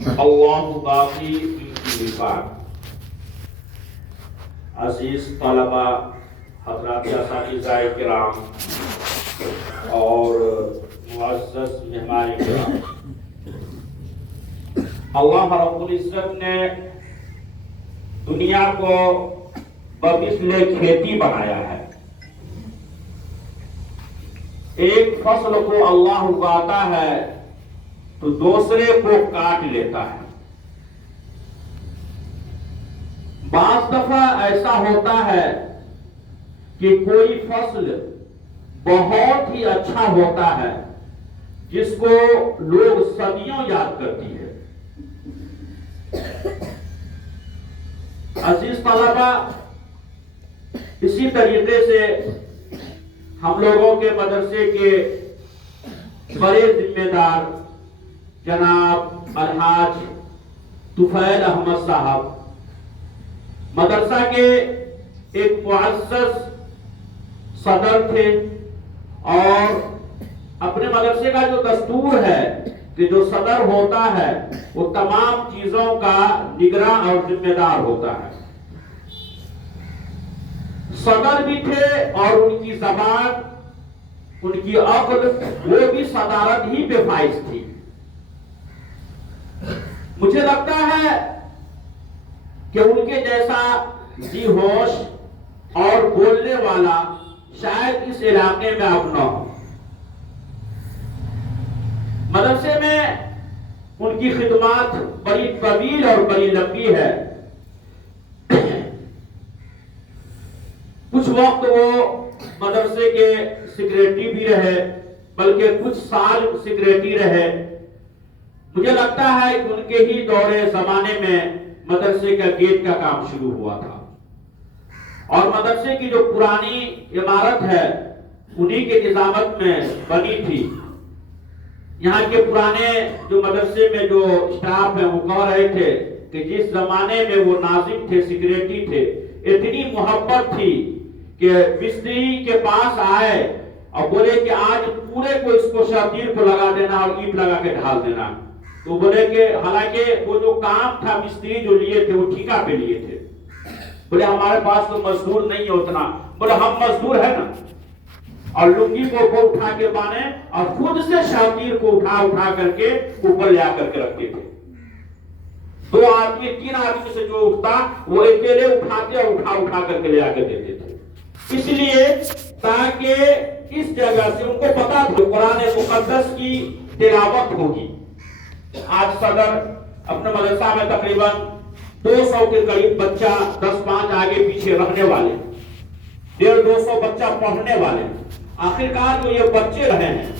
اللہ باقی ان کی حفاظت۔ عزیز طلبہ، حضرات اساتذہ کرام اور معزز مہمان کرام، اللہ رب العزت نے دنیا کو بمثل کھیتی بنایا ہے۔ ایک فصل کو اللہ اگاتا ہے تو دوسرے کو کاٹ لیتا ہے۔ بعض دفعہ ایسا ہوتا ہے کہ کوئی فصل بہت ہی اچھا ہوتا ہے جس کو لوگ صدیوں یاد کرتی ہے۔ عزیز طلبہ، اسی طریقے سے ہم لوگوں کے مدرسے کے بڑے ذمہ دار جناب الحاج طفیل احمد صاحب مدرسہ کے ایک معزز صدر تھے، اور اپنے مدرسے کا جو دستور ہے کہ جو صدر ہوتا ہے وہ تمام چیزوں کا نگراں اور ذمہ دار ہوتا ہے۔ صدر بھی تھے اور ان کی زبان، ان کی عقل، وہ بھی صدارت ہی پہ فائز تھی۔ مجھے لگتا ہے کہ ان کے جیسا جی ہوش اور بولنے والا شاید اس علاقے میں اب نہ ہو۔ مدرسے میں ان کی خدمات بڑی طویل اور بڑی لمبی ہے۔ کچھ وقت وہ مدرسے کے سیکریٹری بھی رہے، بلکہ کچھ سال سیکریٹری رہے۔ مجھے لگتا ہے کہ ان کے ہی دور زمانے میں مدرسے کا گیٹ کا کام شروع ہوا تھا، اور مدرسے کی جو پرانی عمارت ہے انہی کے نظامت میں بنی تھی۔ یہاں کے پرانے جو مدرسے میں جو اسٹاف ہیں وہ کہہ رہے تھے کہ جس زمانے میں وہ ناظم تھے، سیکریٹری تھے، اتنی محبت تھی کہ مستری کے پاس آئے اور بولے کہ آج پورے کو اس کو شبیر کو لگا دینا اور اینٹ لگا کے ڈھال دینا۔ تو بولے کہ حالانکہ وہ جو کام تھا مستری جو لیے تھے وہ ٹھیکا پہ لیے تھے۔ بولے ہمارے پاس تو مزدور نہیں ہے اتنا۔ بولے ہم مزدور ہے نا، اور لنگی کو اٹھا کے بانے اور خود سے شبیر کو اٹھا کر کے اوپر لے آ کر کے رکھتے تھے۔ 2 آدمی 3 آدمی سے جو اٹھتا وہ اکیلے اٹھاتے اور اٹھا کر کے لے آ کے دیتے تھے، اس لیے تاکہ اس جگہ سے ان کو پتا تھا قرآن مقدس کی تلاوت ہوگی۔ آج صدر اپنے مدرسہ میں تقریباً 200 کے قریب بچہ، 10-5 آگے پیچھے رہنے والے، 150-200 بچہ پڑھنے والے۔ آخرکار جو یہ بچے رہے ہیں،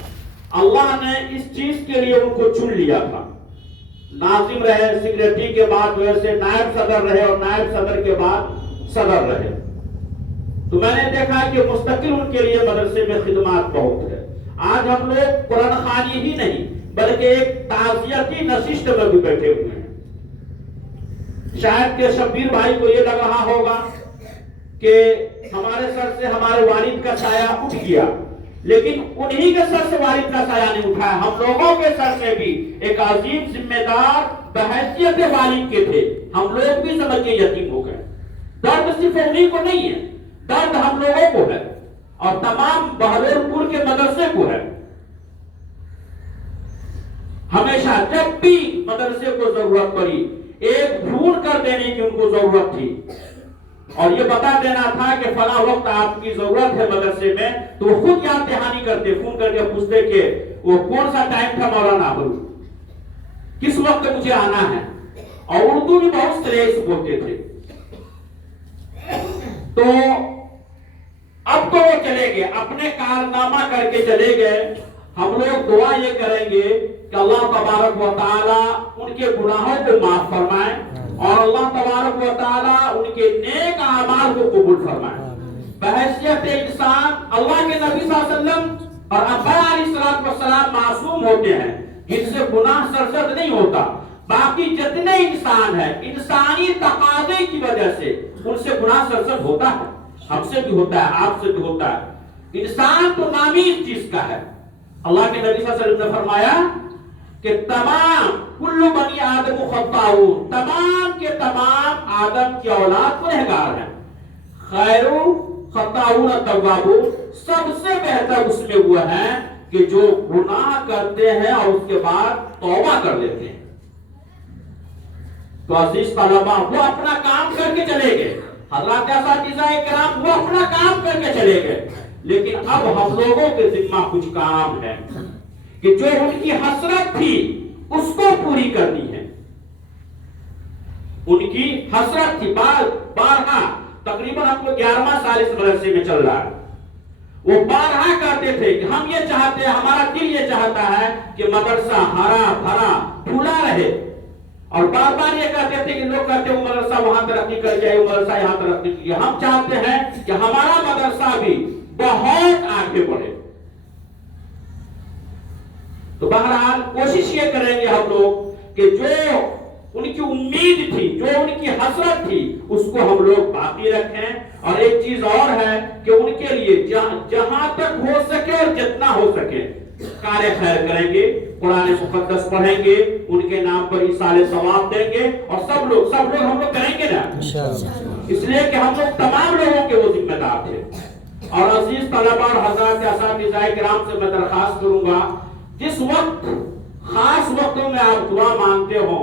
اللہ نے اس چیز کے لیے ان کو چن لیا تھا۔ ناظم رہے، سیکریٹری کے بعد ویسے نائب صدر رہے، اور نائب صدر کے بعد صدر رہے۔ تو میں نے دیکھا کہ مستقل ان کے لیے مدرسے میں خدمات بہت ہے۔ آج ہم لوگ قرآن خوانی ہی نہیں بلکہ ایک تعزیتی نشست میں بھی بیٹھے ہوئے ہیں۔ شاید کہ شبیر بھائی کو یہ لگ رہا ہوگا کہ ہمارے سر سے ہمارے والد کا سایہ اٹھ گیا، لیکن انہی کے سر سے والد کا سایہ نہیں اٹھا ہے، ہم لوگوں کے سر سے بھی ایک عظیم ذمہ دار بحیثیت والد کے تھے۔ ہم لوگ بھی سمجھ کے یتیم ہو گئے۔ درد صرف انہی کو نہیں ہے، درد ہم لوگوں کو ہے اور تمام بہلول کے مدرسے کو ہے۔ ہمیشہ جب بھی مدرسے کو ضرورت پڑی، ایک ڈھونڈ کر دینے کی ان کو ضرورت تھی، اور یہ بتا دینا تھا کہ فلاں وقت آپ کی ضرورت ہے مدرسے میں، تو وہ خود یاد دہانی کرتے، فون کر کے پوچھتے کہ وہ کون سا ٹائم تھا مولانا، کس وقت مجھے آنا ہے، اور اردو بھی بہت سلیس بولتے تھے۔ تو اب تو وہ چلے گئے، اپنے کارنامہ کر کے چلے گئے۔ ہم لوگ دعا یہ کریں گے کہ اللہ تبارک و تعالی ان کے گناہوں کو معاف فرمائے، اور اللہ تبارک و تعالی ان کے نیک اعمال کو قبول فرمائے۔ بحیثیت انسان اللہ کے نبی صلی اللہ علیہ وسلم اور انبیاء علیہ السلام معصوم ہوتے ہیں، جن سے گناہ سرزد نہیں ہوتا۔ باقی جتنے انسان ہیں، انسانی تقاضے کی وجہ سے ان سے گناہ سرزد ہوتا ہے، ہم سے بھی ہوتا ہے، آپ سے بھی ہوتا ہے۔ انسان تو نامی اس چیز کا ہے۔ اللہ کے نبی صلی اللہ علیہ وسلم نے فرمایا کہ تمام کل بنی آدم خطاؤون، تمام کے تمام آدم کی اولاد گنہگار ہیں. خیر خطاؤون توابون، سب سے بہتر اس میں وہ ہے کہ جو گناہ کرتے ہیں اور اس کے بعد توبہ کر لیتے ہیں. تو عزیز طلبہ، وہ اپنا کام کر کے چلے گئے، حضرات اساتذہ کرام وہ اپنا کام کر کے چلے گئے، لیکن اب ہم لوگوں کے ذمہ کچھ کام ہے کہ جو ان کی حسرت تھی اس کو پوری کرنی ہے. ان کی حسرت تھی، بارہا تقریباً ہم کو 11واں سال اس مدرسے میں چل رہا ہے، وہ بارہا کہتے تھے کہ ہم یہ چاہتے ہیں، ہمارا دل یہ چاہتا ہے کہ مدرسہ ہرا بھرا پھولا رہے. اور بار بار یہ کہتے تھے کہ لوگ کہتے ہیں وہ مدرسہ وہاں ترقی کر جائے، وہ مدرسہ یہاں ترقی کر جائے. ہم چاہتے ہیں کہ ہمارا مدرسہ بھی بہت آگے بڑھے. تو بہرحال کوشش یہ کریں گے ہم لوگ کہ جو ان کی امید تھی، جو ان کی حسرت تھی، اس کو ہم لوگ باقی رکھیں. اور ایک چیز اور ہے کہ ان کے لیے جہاں تک ہو سکے اور جتنا ہو سکے کار خیر کریں گے، قرآن مقدس پڑھیں گے، ان کے نام پر ایصال ثواب دیں گے، اور سب لوگ ہم لوگ کریں گے نا، اس لیے کہ ہم لوگ تمام لوگوں کے وہ ذمہ دار تھے. اور عزیز طلبہ اور حضرات اساتذہ کرام سے میں درخواست کروں گا، جس وقت خاص وقتوں میں آپ دعا مانگتے ہو،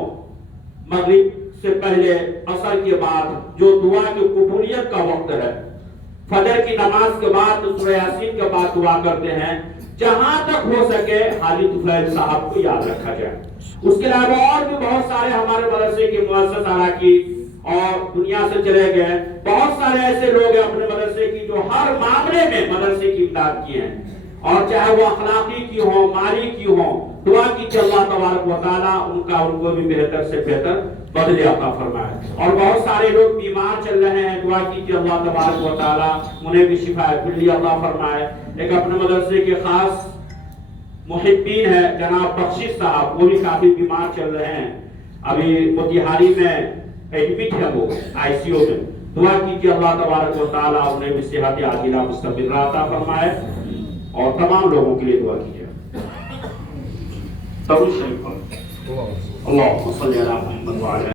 مغرب سے پہلے، عصر کے بعد جو دعا کی قبولیت کا وقت ہے، فجر کی نماز کے بعد، سورہ یاسین کے بعد دعا کرتے ہیں، جہاں تک ہو سکے حاجی طفیل صاحب کو یاد رکھا جائے. اس کے علاوہ اور بھی بہت سارے ہمارے مدرسے کے مؤسس اراکین اور دنیا سے چلے گئے بہت سارے ایسے لوگ ہیں اپنے مدرسے کی جو ہر معاملے میں مدرسے کی امداد کی ہیں، اور چاہے وہ اخلاقی کی ہو، مالی کی ہو. دعا کی کہ اللہ تبارک و تعالیٰ ان کو بھی بہتر سے بہتر بدلے عطا فرمائے. اور بہت سارے لوگ بیمار چل رہے ہیں، دعا کی کہ اللہ تبارک و تعالیٰ انہیں بھی شفا کلی عطا فرمائے. ایک اپنے مدرسے کے خاص محبین ہے جناب بخشش صاحب، وہ بھی کافی بیمار چل رہے ہیں، ابھی موتیہاری میں ایڈمٹ ہے، وہ آئی سی یو میں. دعا کی کہ اللہ تبارک و تعالیٰ انہیں بھی صحت عاجلہ مستمرہ عطا فرمائے. اور تمام لوگوں کے لیے دعا کیجیے. اللہ صلی علی محمد وعلی